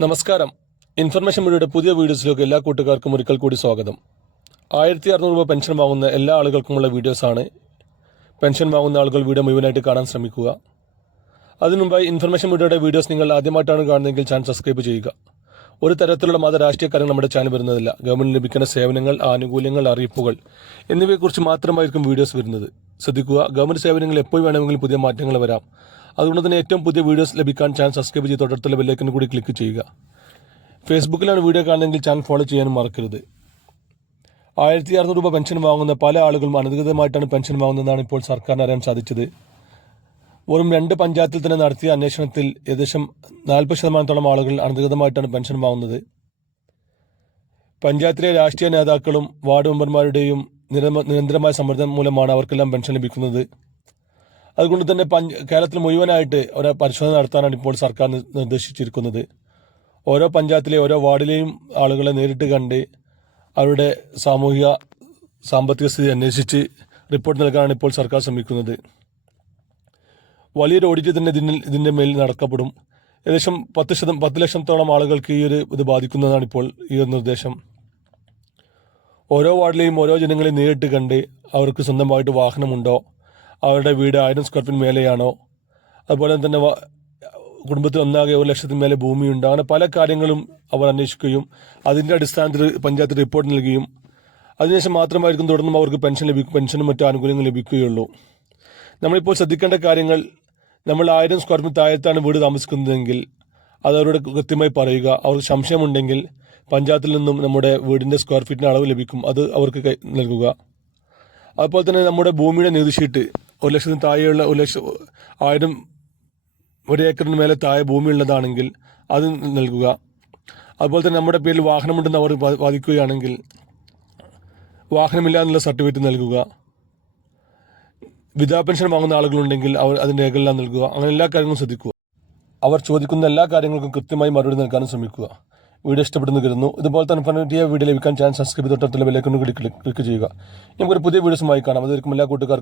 നമസ്കാരം. ഇൻഫർമേഷൻ മീഡിയയുടെ പുതിയ വീഡിയോസിലേക്ക് എല്ലാ കൂട്ടുകാർക്കും ഒരിക്കൽ കൂടി സ്വാഗതം. 1600 രൂപ പെൻഷൻ വാങ്ങുന്ന എല്ലാ ആളുകൾക്കുമുള്ള വീഡിയോസാണ്. പെൻഷൻ വാങ്ങുന്ന ആളുകൾ വീഡിയോ മുഴുവനായിട്ട് കാണാൻ ശ്രമിക്കുക. അതിനുമുമ്പായി ഇൻഫർമേഷൻ മീഡിയയുടെ വീഡിയോസ് നിങ്ങൾ ആദ്യമായിട്ടാണ് കാണുന്നതെങ്കിൽ ചാനൽ സബ്സ്ക്രൈബ് ചെയ്യുക. ഒരു തരത്തിലുള്ള മത രാഷ്ട്രീയ കാര്യങ്ങൾ നമ്മുടെ ചാനൽ വരുന്നതില്ല. ഗവൺമെൻറ് ലഭിക്കുന്ന സേവനങ്ങൾ, ആനുകൂല്യങ്ങൾ, അറിയിപ്പുകൾ എന്നിവയെക്കുറിച്ച് മാത്രമായിരിക്കും വീഡിയോസ് വരുന്നത്. ശ്രദ്ധിക്കുക, ഗവൺമെൻറ് സേവനങ്ങൾ എപ്പോൾ വേണമെങ്കിലും പുതിയ മാറ്റങ്ങൾ വരാം. അതുകൊണ്ട് തന്നെ ഏറ്റവും പുതിയ വീഡിയോസ് ലഭിക്കാൻ ചാനൽ സബ്സ്ക്രൈബ് ചെയ്ത് തൊട്ടടുത്തുള്ള ബെല്ലൈക്കൻ കൂടി ക്ലിക്ക് ചെയ്യുക. ഫേസ്ബുക്കിലാണ് വീഡിയോ കാണുന്നതെങ്കിൽ ചാനൽ ഫോളോ ചെയ്യാനും മറക്കരുത്. 1600 രൂപ പെൻഷൻ വാങ്ങുന്ന പല ആളുകളും അനധികൃതമായിട്ടാണ് പെൻഷൻ വാങ്ങുന്നതെന്നാണ് ഇപ്പോൾ സർക്കാരിന് അറിയാൻ സാധിച്ചത്. വെറും 2 പഞ്ചായത്തിൽ തന്നെ നടത്തിയ അന്വേഷണത്തിൽ ഏകദേശം 40% ആളുകൾ അനധികൃതമായിട്ടാണ് പെൻഷൻ വാങ്ങുന്നത്. പഞ്ചായത്തിലെ രാഷ്ട്രീയ നേതാക്കളും വാർഡ് മെമ്പർമാരുടെയും നിരന്തരമായ സമ്മർദ്ദം മൂലമാണ് അവർക്കെല്ലാം പെൻഷൻ ലഭിക്കുന്നത്. അതുകൊണ്ട് തന്നെ കേരളത്തിൽ മുഴുവനായിട്ട് ഒരു പരിശോധന നടത്താനാണ് ഇപ്പോൾ സർക്കാർ നിർദ്ദേശിച്ചിരിക്കുന്നത്. ഓരോ പഞ്ചായത്തിലെ ഓരോ വാർഡിലെയും ആളുകളെ നേരിട്ട് കണ്ട് അവരുടെ സാമ്പത്തിക സ്ഥിതി അന്വേഷിച്ച് റിപ്പോർട്ട് നൽകാനാണ് ഇപ്പോൾ സർക്കാർ ശ്രമിക്കുന്നത്. വലിയൊരു ഓഡിറ്റ് തന്നെ ഇതിൻ്റെ മേൽ നടക്കപ്പെടും. ഏകദേശം 10 ലക്ഷത്തോളം ആളുകൾക്ക് ഇത് ബാധിക്കുന്നതാണ് ഇപ്പോൾ ഈ ഒരു നിർദ്ദേശം. ഓരോ വാർഡിലെയും ഓരോ ജനങ്ങളെയും നേരിട്ട് കണ്ട് അവർക്ക് സ്വന്തമായിട്ട് വാഹനമുണ്ടോ, അവരുടെ വീട് 1000 സ്ക്വയർ ഫീറ്റ് മേലെയാണോ, അതുപോലെ തന്നെ കുടുംബത്തിൽ ഒന്നാകെ 1 ലക്ഷത്തിന് മേലെ ഭൂമിയുണ്ടോ, അങ്ങനെ പല കാര്യങ്ങളും അവർ അന്വേഷിക്കുകയും അതിൻ്റെ അടിസ്ഥാനത്തിൽ പഞ്ചായത്ത് റിപ്പോർട്ട് നൽകുകയും അതിനുശേഷം മാത്രമായിരിക്കും തുടർന്നും അവർക്ക് പെൻഷനും മറ്റു ആനുകൂല്യങ്ങൾ ലഭിക്കുകയുള്ളൂ. നമ്മളിപ്പോൾ ശ്രദ്ധിക്കേണ്ട കാര്യങ്ങൾ, നമ്മൾ 1000 സ്ക്വയർ ഫീറ്റ് താഴത്താണ് വീട് താമസിക്കുന്നതെങ്കിൽ അത് അവരോട് കൃത്യമായി പറയുക. അവർക്ക് സംശയമുണ്ടെങ്കിൽ പഞ്ചായത്തിൽ നിന്നും നമ്മുടെ വീടിൻ്റെ സ്ക്വയർ ഫീറ്റിന് അളവ് ലഭിക്കും, അത് അവർക്ക് നൽകുക. അതുപോലെ തന്നെ നമ്മുടെ ഭൂമിയുടെ നികുതി ഷീറ്റ് 1 ലക്ഷത്തിന് താഴെയുള്ള 1 ഏക്കറിന് മേലെ താഴെ ഭൂമിയുള്ളതാണെങ്കിൽ അത് നൽകുക. അതുപോലെ തന്നെ നമ്മുടെ പേരിൽ വാഹനമുണ്ടെന്ന് അവർ വാദിക്കുകയാണെങ്കിൽ വാഹനമില്ല എന്നുള്ള സർട്ടിഫിക്കറ്റ് നൽകുക. വിധവാ പെൻഷൻ വാങ്ങുന്ന ആളുകളുണ്ടെങ്കിൽ അവർ അതിൻ്റെ രേഖകളെല്ലാം നൽകുക. അങ്ങനെ എല്ലാ കാര്യങ്ങളും ശ്രദ്ധിക്കുക. അവർ ചോദിക്കുന്ന എല്ലാ കാര്യങ്ങൾക്കും കൃത്യമായി മറുപടി നൽകാനും ശ്രമിക്കുക. വീഡിയോ ഇഷ്ടപ്പെടുന്നു കരുതുന്നു. ഇതുപോലത്തെ ഇൻഫോർമേറ്റീവ് വീഡിയോ ലഭിക്കാൻ ചാനൽ സബ്സ്ക്രൈബ് തൊട്ടടുത്തുള്ള ബെല്ലൈക്കൺ കൂടി ക്ലിക്ക് ചെയ്യുക. നമുക്കൊരു പുതിയ വീഡിയോസുമായി കാണാം. അതായിരിക്കും എല്ലാ കൂട്ടുകാർക്കും